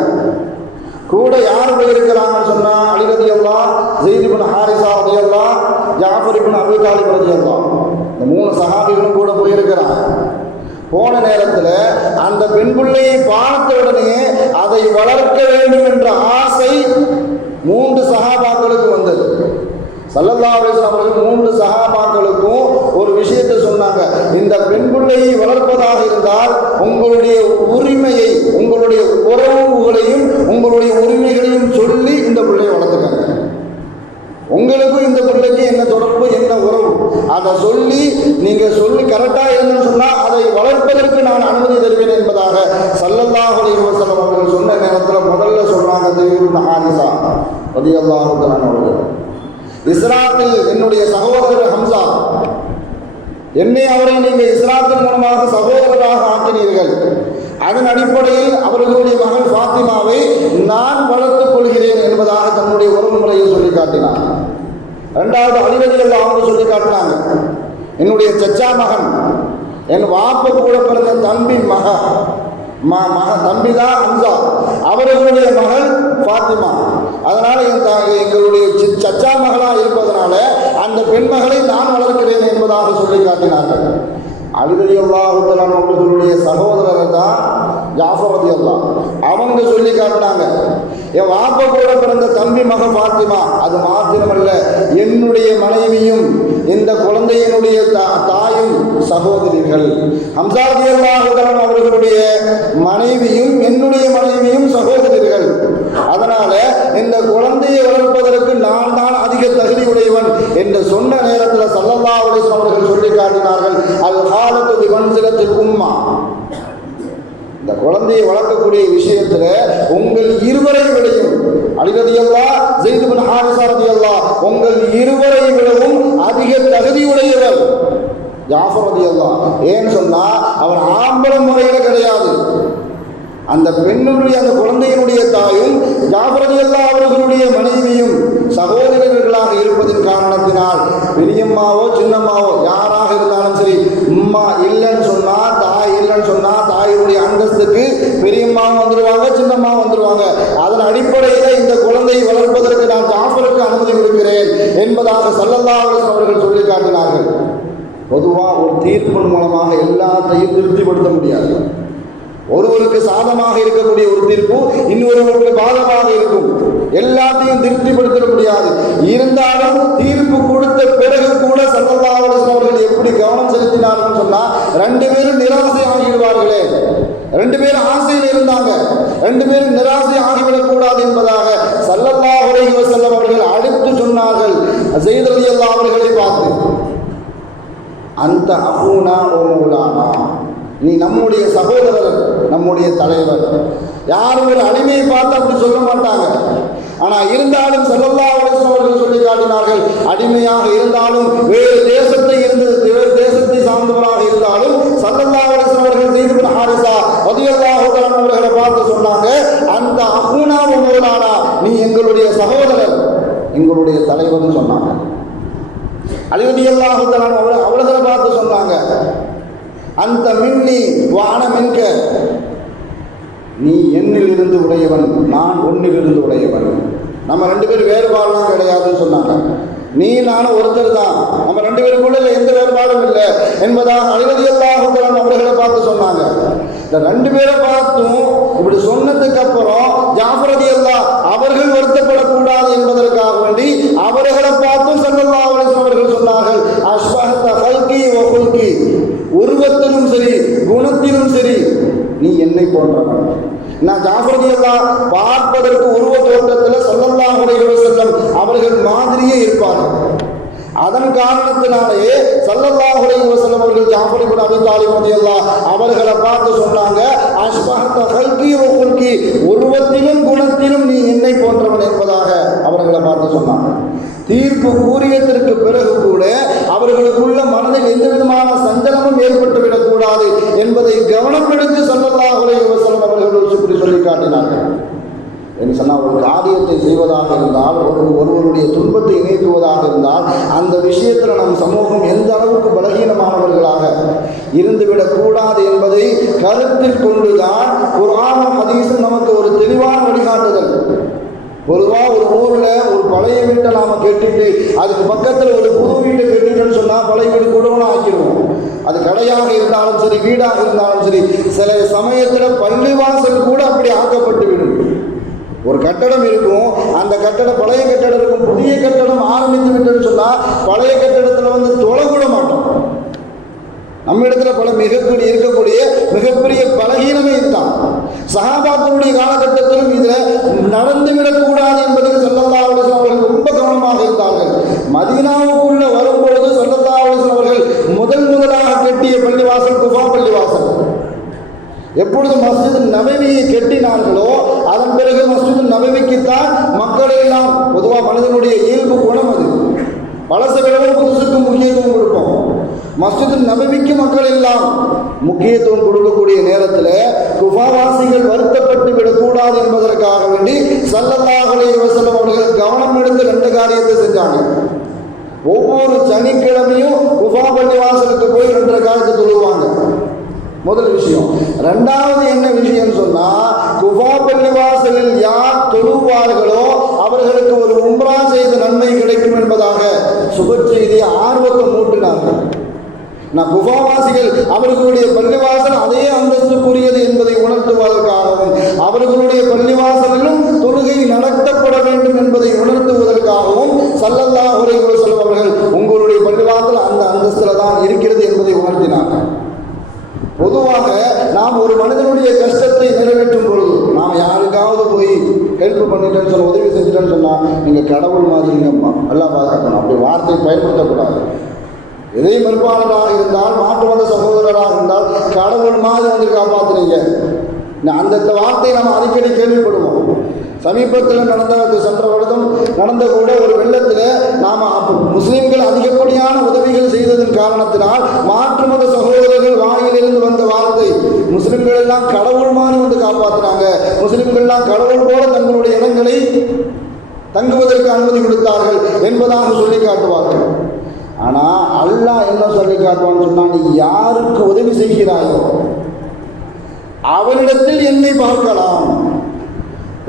கூட யார் போயிருக்கிறாங்கன்னு சொன்னால் அலி ரலியல்லாஹ், ஸெய்த் இப்னு ஹாரிஸா ரலியல்லாஹ், ஜாஃபர் இப்னு அபூ தாலிப் ரலியல்லாஹ், இந்த 3 சஹாபிகளும் கூட போயிருக்கிறாங்க. போன நேரத்தில் அந்த பெண் பிள்ளையை பார்த்த உடனே அதை வளர்க்க வேண்டும் என்ற ஆசை 3 சஹாபாக்களுக்கு வந்தது. ஸல்லல்லாஹு அலைஹி வஸல்லம் அவர்கள் 3 சஹாபாக்களுக்கும் ஒரு விஷயத்தை சொன்னாங்க. இந்த பெண் பிள்ளையை வளர்ப்பதாக இருந்தால் உங்களுடைய உரிமையை, உங்களுடைய உறவுகளையும் உங்களுடைய உரிமைகளையும் சொல்லி இந்த பிள்ளையை வளர்த்துக்காங்க. உங்களுக்கும் இந்த பிள்ளைக்கு என்ன தொடர்பு, என்ன உறவு, அதை சொல்லி நீங்கள் சொல்லி கரெக்டாக இருந்துன்னு சொன்னால் அதை வளர்ப்பதற்கு நான் அனுமதி தருவேன் என்பதாக ஸல்லல்லாஹு அலைஹி வஸல்லம் அவர்கள் சொன்ன நேரத்தில் முதல்ல சொல்றாங்க ஸெய்த் இப்னு ஹாரிஸா ரலியல்லாஹு தஆலா அவர்கள், இஸ்லாத்தில் என்னுடைய சகோதரர் ஹம்சா, அவரை நீங்கள் இஸ்லாத்தின் மூலமாக சகோதரராக ஆக்கினீர்கள். அதன் அடிப்படையில் அவர்களுடைய மகள் ஃபாத்திமாவை நான் வளர்த்துக் கொள்கிறேன் என்பதாக தன்னுடைய உறவு முறையை சொல்லி காட்டினார். 2வது அலி ரலியல்லாஹு அவங்க சொல்லி காட்டினாங்க, என்னுடைய சச்சா மகன், என் வாப்ப கூட பிறந்த தம்பி தம்பி தான் ஹம்சா, அவர்களுடைய மகள் ஃபாத்திமா. அதனால எங்களுடைய சச்சா மகளாக இருப்பதனால அந்த பெண் மகளை நான் வளர்க்கிறேன் என்பதாக சொல்லி காட்டினார்கள். அலி ரலியல்லாஹு தஆலா அவர்களுடைய சகோதரர் தான் ஜாஃபர் ரலியல்லாஹு, அவங்க சொல்லி காட்டினாங்க, என் வாப்ப கூட பிறந்த தம்பி மகன் ஃபாத்திமா, அது மாத்திரமல்ல என்னுடைய மனைவியும் இந்த குழந்தையினுடைய தாயும் சகோதரிகள். ஹம்ஸா ரலியல்லாஹு தஆலா அவர்களுடைய மனைவியும் என்னுடைய மனைவியும் சகோதரிகள். அதனால இந்த குழந்தையை வளர்ப்பதற்கு நான் தான் அதிக தகுதி உடையவன் என்று சொன்ன நேரத்தில் ஸல்லல்லாஹு அலைஹி வஸல்லம் அவர்கள் சொல்லி காட்டினார்கள், அல் ஹாலத்து பிமன்சிலத்தில் உம்மா, இந்த குழந்தையை வளர்க்கக்கூடிய விஷயத்துல உங்கள் இருவரை விடையும் அலி ரலியல்லாஹு, ஸெய்த் இப்னு ஹாரிஸா ரலியல்லாஹு, உங்கள் இருவரை விடவும் அதிக தகுதியுடையவர் ஜாஃபர் ரலியல்லாஹு. ஏன்னு சொன்னா அவர் ஆம்பளை முறையில கிடையாது, அந்த பெண்ணுடைய அந்த குழந்தையினுடைய தாயும் ஜாஃபர் ரலியல்லாஹு அவர்களுடைய மனைவியும் சகோதரர்களாக இருப்பதன் காரணத்தினால் பெரியம்மாவோ சின்னம்மாவோ யாராக இருந்தாலும் சரி, அம்மா இல்லைன்னு சொன்னா, தாய் இல்லைன்னு சொன்னா தாயுடைய அந்தஸ்துக்கு பெரியம்மாவும் வந்துடுவாங்க, சின்னம்மாவும் வந்துடுவாங்க. அதன் அடிப்படையில் இந்த குழந்தையை வளர்ப்பதற்கு நான் ஜாஃபருக்கு அனுமதி கொடுக்கிறேன் என்பதாக ஸல்லல்லாஹு அலைஹி வஸல்லம் அவர்கள் சொல்லி காட்டினார்கள். பொதுவாக ஒரு தீர்ப்பின் மூலமாக எல்லாத்தையும் திருப்திப்படுத்த முடியாது. ஒருவருக்கு சாதமாக இருக்கக்கூடிய ஒரு தீர்ப்பு இன்னொருவருக்கு பாதமாக இருக்கும், எல்லாத்தையும் திருப்திப்படுத்த முடியாது. இருந்தாலும் தீர்ப்பு கொடுத்த பிறகு கூட ஸல்லல்லாஹு அலைஹி வஸல்லம் அவர்கள் எப்படி கவனம் செலுத்தினார்கள் சொன்னா, 2 பேரும் நிராசை ஆகிவிடுவார்களே, 2 பேரும் ஆசையில் இருந்தாங்க, 2 பேரும் நிராசை ஆகிவிடக் கூடாது என்பதாக ஸல்லல்லாஹு அலைஹி வஸல்லம் அவர்கள் அடுத்து சொன்னார்கள் ஸெய்த் ரலியல்லாஹு அவர்களை பார்த்து, அந்த அஹூனா ஓ மௌலானா, நீ நம்முடைய சகோதரர், நம்முடைய தலைவர். யாரும் ஒரு அடிமையை பார்த்து அப்படி சொல்ல மாட்டாங்க. ஆனால் இருந்தாலும் ஸல்லல்லாஹு அலைஹி வஸல்லம் அவர்கள் சொல்லி காட்டினார்கள், அடிமையாக இருந்தாலும் வேறு தேசத்தை சார்ந்தவராக இருந்தாலும் ஸல்லல்லாஹு அலைஹி வஸல்லம் அவர்கள் ஸெய்த் இப்னு ஹாரிஸா ரலியல்லாஹு தஆலா அவர்களை பார்த்து சொன்னாங்க, அந்த அஹூனா வ மௌலானா, நீ எங்களுடைய சகோதரர், எங்களுடைய தலைவர்னு சொன்னாங்க. அலி ரலியல்லாஹு தஆலா அவர்களை பார்த்து சொன்னாங்க, அந்த மின்னி வான மின்க, நீ என்னில் இருந்து உடையவன், நான் உன்னிலிருந்து உடையவன், நம்ம 2 பேரும் வேறுபாடுலாம் கிடையாதுன்னு சொன்னாங்க. நீ நானும் ஒருத்தர் தான், நம்ம 2 பேருக்குள்ள எந்த வேறுபாடும் இல்லை என்பதாக அலி ரலியல்லாஹு தஆலா அவர்களை பார்த்து சொன்னாங்க. இந்த 2 பேரை பார்த்தும் இப்படி சொன்னதுக்கு அப்புறம் ஜாஃபர் ரலியல்லாஹு அவர்கள் வருத்தப்படக்கூடாது என்பதற்காக வேண்டி அவர்களை பார்த்தும் ஸல்லல்லாஹு அலைஹி வஸல்லம் அவர்கள் சொன்னார்கள், அஷ்பஹத ஹல்கி வ ஹுல்கி, உருவத்திலும் சரி குணத்திலும் சரி நீ என்னை போன்றவன். நான் ஜாஃபர் ரலியல்லாஹு பார்ப்பதற்கு உருவ தோற்றத்தில் ஸல்லல்லாஹு அலைஹி வஸல்லம் அவர்கள் மாதிரியே இருப்பார்கள். அதன் காரணத்தினாலே ஸல்லல்லாஹு அலைஹி வஸல்லம் அவர்கள் ஜாஃபர் இப்னு அபீ தாலிப் ரலியல்லாஹு அவர்களை பார்த்து சொன்னாங்க, அஷ்பஹத ஹல்கி வ ஹுல்கி, உருவத்திலும் குணத்திலும் நீ என்னை போன்றவன் என்பதாக அவர்களை பார்த்து சொன்னாங்க. தீர்ப்பு கூறியதற்கு பிறகு கூட அவர்களுக்குள்ள மனதில் எந்த விதமான சஞ்சலமும் சிரமமும் ஏற்பட்டுவிடக்கூடாது என்பதை கவனம் எடுத்து ஸல்லல்லாஹு அலைஹி வஸல்லம் அவர்கள் சொல்லி காட்டினார்கள். என்று சொன்னால், ஒரு காரியத்தை செய்வதாக இருந்தால், ஒருவருடைய துன்பத்தை நீக்குவதாக இருந்தால், அந்த விஷயத்தில் நம் சமூகம் எந்த அளவுக்கு பலகீனமானவர்களாக இருந்துவிடக்கூடாது என்பதை கருத்தில் கொண்டுதான் குர்ஆனும் ஹதீஸும் நமக்கு ஒரு தெளிவான வழிகாட்டுதல். பொதுவாக ஒரு ஊரில் ஒரு பழைய வீட்டை நாம் கட்டிட்டு அதுக்கு பக்கத்தில் ஒரு புது வீட்டை கட்டிட்டுன்னு சொன்னால் பழைய வீடு கூடவனா ஆக்கிடுவோம். அது கடையாக இருந்தாலும் சரி, வீடாக இருந்தாலும் சரி, சில சமயத்தில் பள்ளிவாசல் கூட அப்படி ஆக்கப்பட்டு விடும். ஒரு கட்டடம் இருக்கும், அந்த கட்டடம் பழைய கட்டடம் இருக்கும், புதிய கட்டடம் ஆரம்பித்து விட்டுன்னு சொன்னால் பழைய கட்டடத்தில் தொலைவிட மாட்டோம். நம்ம இடத்துல இருக்கக்கூடிய மிகப்பெரிய பலகீனமே இதுதான். சஹாபாக்களுடைய காலகட்டத்திலும் இதில் நடந்துவிடக்கூடாது என்பதில் ஸல்லல்லாஹு அலைஹி வஸல்லம் அவர்கள் ரொம்ப கவனமாக இருந்தார்கள். மதீனாவுக்குள்ள வரும்பொழுது ஸல்லல்லாஹு அலைஹி வஸல்லம் அவர்கள் முதலாக கட்டிய பள்ளிவாசல் குஃபா பள்ளிவாசல். எப்பொழுது மஸ்ஜித் நபவியை கட்டினார்களோ அதன் பிறகு மஸ்ஜித் நபவிக்குத்தான் மக்கள் எல்லாம், பொதுவாக மனிதனுடைய இயல்பு குணம் அது, பழச விடவும் புதுசுக்கு முக்கியத்துவம் கொடுப்போம். மஸ்ஜித் நபவிக்கு மக்கள் எல்லாம் முக்கியத்துவம் கொடுக்கக்கூடிய நேரத்தில் குஃபாவாசிகள் வருத்தப்பட்டு விடக்கூடாது என்பதற்காக வேண்டி ஸல்லல்லாஹு அலைஹி வஸல்லம் அவர்கள் கவனம் எடுத்து 2 காரியத்தை செஞ்சாங்க. ஒவ்வொரு சனிக்கிழமையும் குஃபா பள்ளிவாசலுக்கு போய் 2 ரக்காத்து தொழுவாங்க. முதல் விஷயம். 2வது என்ன விஷயம் சொன்னா, குஃபா பள்ளிவாசலில் யார் தொழுவார்களோ அவர்களுக்கு ஒரு உம்ரா செய்த நன்மை கிடைக்கும் என்பதாக சுப செய்தியை ஆர்வத்தை மூட்டினார்கள். நான் குஃபாவாசிகள் அவர்களுடைய பள்ளிவாசல் அதே அந்தஸ்துக்குரியது என்பதை உணர்த்துவதற்காகவும், அவர்களுடைய பள்ளிவாசலிலும் தொழுகை நடத்தப்பட வேண்டும் என்பதை உணர்த்துவதற்காகவும் ஸல்லல்லாஹு அலைஹி வஸல்லம் அவர்கள் உங்களுடைய பள்ளிவாசல் அந்த அந்தஸ்தில் தான் இருக்கிறது என்பதை உணர்த்தினார்கள். பொதுவாக நாம் ஒரு மனிதனுடைய கஷ்டத்தை நிறைவேற்றும் பொழுது நாம் யாருக்காவது போய் ஹெல்ப் பண்ணிட்டேன்னு சொல்ல, உதவி செஞ்சுட்டேன்னு சொன்னால் நீங்கள் கடவுள் மாதிரிங்கம்மா எல்லாம் பாதுகாக்கணும். அப்படி வார்த்தை பயன்படுத்தக்கூடாது. எதை மறுப்பாளராக இருந்தால், மாற்று மத சகோதரராக இருந்தால் கடவுள் மாதிரி காப்பாற்றுனீங்க, அந்த வார்த்தையை நம்ம அடிக்கடி கேள்விப்படுவோம். சமீபத்தில் சென்ற வருடம் நடந்த கூட ஒரு வெள்ளத்தில் நாம் முஸ்லீம்கள் அதிகப்படியான உதவிகள் செய்ததன் காரணத்தினால் மாற்று மத சகோதரர்கள் வாயிலிருந்து வந்த வார்த்தை, முஸ்லிம்கள் எல்லாம் கடவுள் மாதிரி காப்பாற்றினாங்க, முஸ்லிம்கள்லாம் கடவுள் போல தங்களுடைய இடங்களை தங்குவதற்கு அனுமதி கொடுத்தார்கள் என்பதாக சொல்லி காட்டுவார்கள். ஆனால் அல்லாஹ் என்ன சொல்லி காட்டுவான்னு சொன்னால், நீ யாருக்கு உதவி செய்கிறாயோ அவனிடத்தில் என்னை பார்க்கலாம்.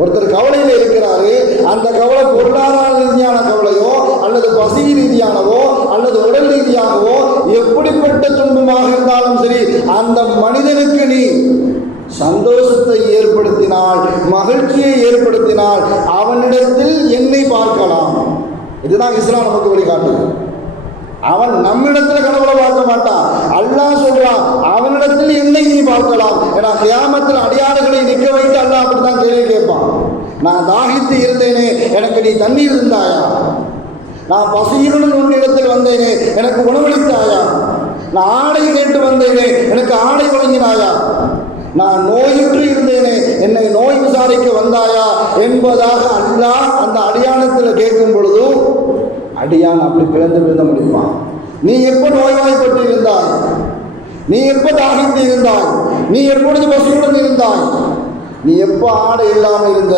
ஒருத்தர் கவலையில் இருக்கிறாரு, அந்த கவலை பொருளாதார ரீதியான கவலையோ அல்லது பசி ரீதியானவோ அல்லது உடல் ரீதியாகவோ எப்படிப்பட்ட துன்பமாக இருந்தாலும் சரி, அந்த மனிதனுக்கு நீ சந்தோஷத்தை ஏற்படுத்தினால், மகிழ்ச்சியை ஏற்படுத்தினால் அவனிடத்தில் என்னை பார்க்கலாம். இதுதான் இஸ்லாம் நமக்கு வழிகாட்டுது. அவன் நம்மிடத்துல கடவுளை பார்க்க மாட்டான். அல்லாஹ் சொல்றான், அவனிடத்தில் என்னை நீ பார்க்கலாம். ஏன்னா கியாமத்தில் அடியாறுகளை நிற்க வைத்து அல்லாஹ் அப்படித்தான் கேள்வி கேட்பான். நான் தாகித்து இருந்தேனே, எனக்கு நீ தண்ணீர் இருந்தாயா? நான் பசியுடன் உன்னிடத்தில் வந்தேனே, எனக்கு உணவளித்தாயா? நான் ஆடை கேட்டு வந்தேனே, எனக்கு ஆடை வழங்கினாயா? நான் நோயுற்று இருந்தேனே, என்னை நோய் விசாரிக்க வந்தாயா என்பதாக அல்லாஹ் அந்த அடியானத்தில் கேட்கும் பொழுது அடியான் அப்படி பிளந்து முடிப்பான். நீ எப்போ நோய்வாய்ப்பட்டு இருந்தாய்? நீ எப்போ தாகித்து இருந்தாய்? நீ எப்பொழுது பசியுடன் இருந்தாய்? நீ எப்போ ஆடை இல்லாமல் இருந்த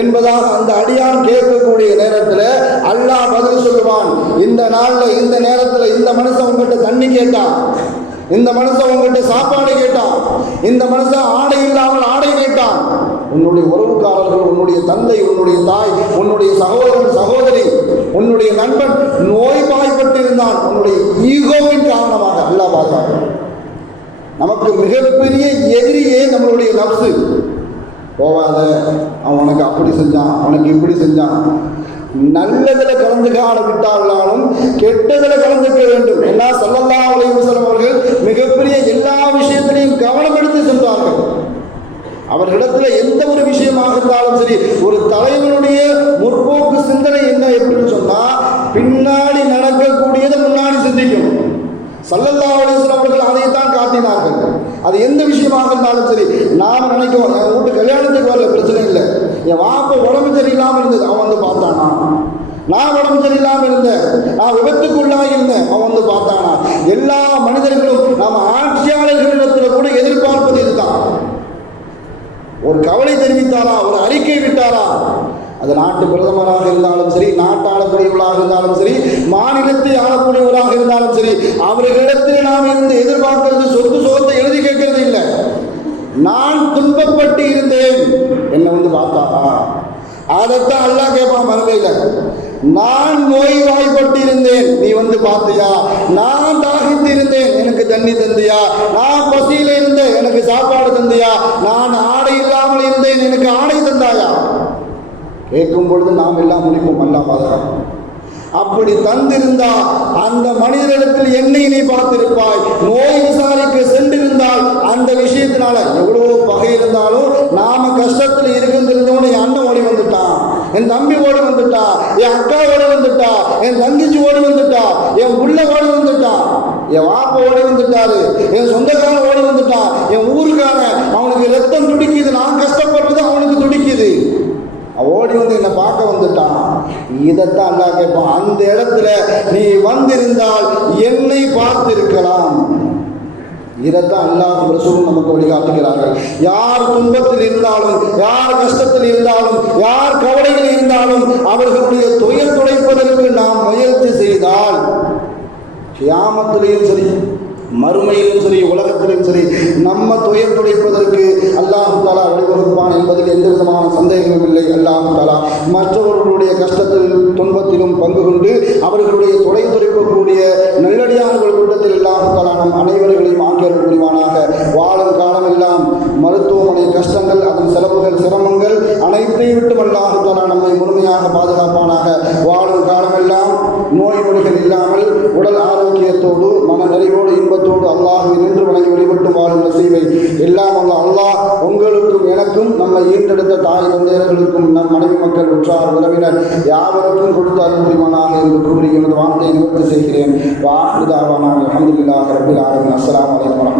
என்பதாக அந்த அடியான் கேட்கக்கூடிய நேரத்தில் அல்லாஹ் பதில் சொல்லுவான். இந்த நாளில், இந்த நேரத்தில் இந்த மனுஷன் உங்கள்கிட்ட தண்ணி கேட்டான், இந்த மனுஷன் உங்கள்கிட்ட சாப்பாடு கேட்டான், இந்த மனுஷன் ஆடை இல்லாமல் ஆடை கேட்டான். உன்னுடைய உறவுக்காரர்கள், உன்னுடைய தந்தை, உன்னுடைய தாய், உன்னுடைய சகோதரன் சகோதரி, உன்னுடைய நண்பன் நோய்வாய்ப்பட்டு இருந்தான். உன்னுடைய ஈகோவின் காரணமாக அல்லாஹ் பாதுகாக்க. நமக்கு மிகப்பெரிய எதிரியே நம்மளுடைய நப்சு. போவாத, அவன் உனக்கு அப்படி செஞ்சான், அவனுக்கு இப்படி செஞ்சான். நல்லதில் கலந்துக்காட விட்டாலும் கெட்டதில் கலந்துக்க வேண்டும். எல்லா ஸல்லல்லாஹு அலைஹி வஸல்லம் அவர்கள் மிகப்பெரிய எல்லா விஷயத்திலையும் கவனம் எடுத்து சென்றார்கள். அவர்களிடத்தில் எந்த ஒரு விஷயமாக இருந்தாலும் சரி, ஒரு தலைவனுடைய முற்போக்கு சிந்தனை என்ன எப்படின்னு சொன்னால், பின்னாடி நடக்கக்கூடியதை முன்னாடி சிந்திக்கணும். ஸல்லல்லாஹு அலைஹி வஸல்லம் அவர்கள் அதைத்தான் காட்டினார்கள். அது எந்த விஷயமாக இருந்தாலும் சரி, நாம் நினைக்கிறோம், என் வீட்டு கல்யாணத்துக்கு வரல, பிரச்சனை இல்லை, என் வாப்ப உடம்பு சரியில்லாமல் இருந்தது, அவன் பார்த்தானா? நான் உடம்பு சரியில்லாமல் இருந்தேன், நான் விபத்துக்குள்ளாக இருந்தேன், அவன் பார்த்தானா? எல்லா மனிதர்களும் நாம் ஆட்சியாளர்களிடத்தில் கூட எதிர்பார்ப்பது இதுதான். ஒரு கவலை தெரிவித்தாரா, ஒரு அறிக்கை விட்டாரா, அது நாட்டு பிரதமராக இருந்தாலும் சரி, நாட்டு ஆளக்கூடியவர்களாக இருந்தாலும் சரி, மாநிலத்தை ஆளக்கூடியவராக இருந்தாலும் சரி, அவர்களிடத்தில் நாம் இருந்து எதிர்பார்க்கிறது சொத்து சோத்தை எழுதி கேட்கறது இல்லை. நான் துன்பப்பட்டு இருந்தேன், என்னை வந்து பார்த்தாரா, அதைத்தான் அல்லாஹ் கேட்பான் மறுமையில. நான் நோய்வாய்ப்பட்டு இருந்தேன், நீ வந்து பார்த்தியா? நான் தாகித்து இருந்தேன், எனக்கு தண்ணி தந்தியா? நான் பசியில இருந்தேன், எனக்கு சாப்பாடு தந்தியா? நான் ஆடை இல்லாமல் இருந்தேன், எனக்கு ஆடை தந்தாயா? கேட்கும் பொழுது நாம் எல்லாம் முடிப்போம், அல்லாஹ் பாதுகாப்பு. அப்படி தந்திருந்தா அந்த மனிதனிடத்தில் என்னை நீ பார்த்திருப்பாய். நோய் விசாரிக்க சென்றிருந்தால் அந்த விஷயத்தினால எவ்வளவு பகை இருந்தாலும் நாம கஷ்டத்தில் இருக்கின்றோன்னு என் அண்ணன் ஓடி வந்துட்டான், என் தம்பி ஓடி வந்துட்டா, என் அக்கா ஓடி வந்துட்டா, என் தங்கச்சி ஓடி வந்துட்டா, என் புள்ள ஓடி வந்துட்டா, என் வாப்ப ஓடி வந்துட்டாரு, என் சொந்தக்காரன் ஓடி வந்துட்டான், என் ஊருக்காரன், அவனுக்கு ரத்தம் துடிக்குது, நான் கஷ்டப்படுறது அவனுக்கு துடிக்குது, ஓடி வந்து என்னை பார்க்க வந்துட்டான். இதைத்தான் அல்லாஹ் கேட்பான். அந்த இடத்துல நீ வந்திருந்தால் என்னை பார்த்திருக்கலாம். இதைத்தான் அல்லாஹ் ரசூலும் நமக்கு வழிகாட்டுகிறார்கள். யார் துன்பத்தில் இருந்தாலும், யார் கஷ்டத்தில் இருந்தாலும், யார் கவலைகள் இருந்தாலும் அவர்களுடைய துயர் துடைப்பதற்கு நாம் முயற்சி செய்தால் கியாமத்திலேயும் சரி, மறுமையிலும் சரி, உலகத்திலும் சரி, நம்ம துயர் துடைப்பதற்கு அல்லாஹ் தஆலா வழிவகுப்பான் என்பதில் எந்த விதமான சந்தேகமும் இல்லை. அல்லாஹ் தஆலா மற்றவர்களுடைய கஷ்டத்தில் துன்பத்திலும் பங்கு கொண்டு அவர்களுடைய துடை துடைக்கக்கூடிய நல்லடியார்கள் கூட்டத்தில் அல்லாஹ் தஆலா நம் அனைவர்களையும் ஆக்கியர்கள் புரிவானாக. வாழும் காலமெல்லாம் மருத்துவமனை கஷ்டங்கள், அதன் செலவுகள், சிரமங்கள் அனைத்தையும் விட்டு அல்லாஹ் தஆலா நம்மை முழுமையாக பாதுகாப்பானாக. வாழும் காலமெல்லாம் நோய் நொடிகள் இல்லாமல் உடல் ஆரோக்கியத்தோடு மன நிறைவோடு இன்பத்தோடு அல்லாஹ்வை நின்று வணங்கி வழிபட்டு வாழும் நசீபை எல்லாம் அல்லாஹ் உங்களுக்கும் எனக்கும் நம்ம ஈண்டெடுத்த தாய் தந்தையர்களுக்கும் நம் மனைவி மக்கள் உற்றார் உறவினர் யாவருக்கும் கொடுத்து அருள் புரிவானாக என்று கூறி எனது வார்த்தையை நிவர்த்தி செய்கிறேன். வாஹிரு தாவானா அல்ஹம்துலில்லாஹி ரப்பில் ஆலமீன். அஸ்ஸலாமு அலைக்கும்.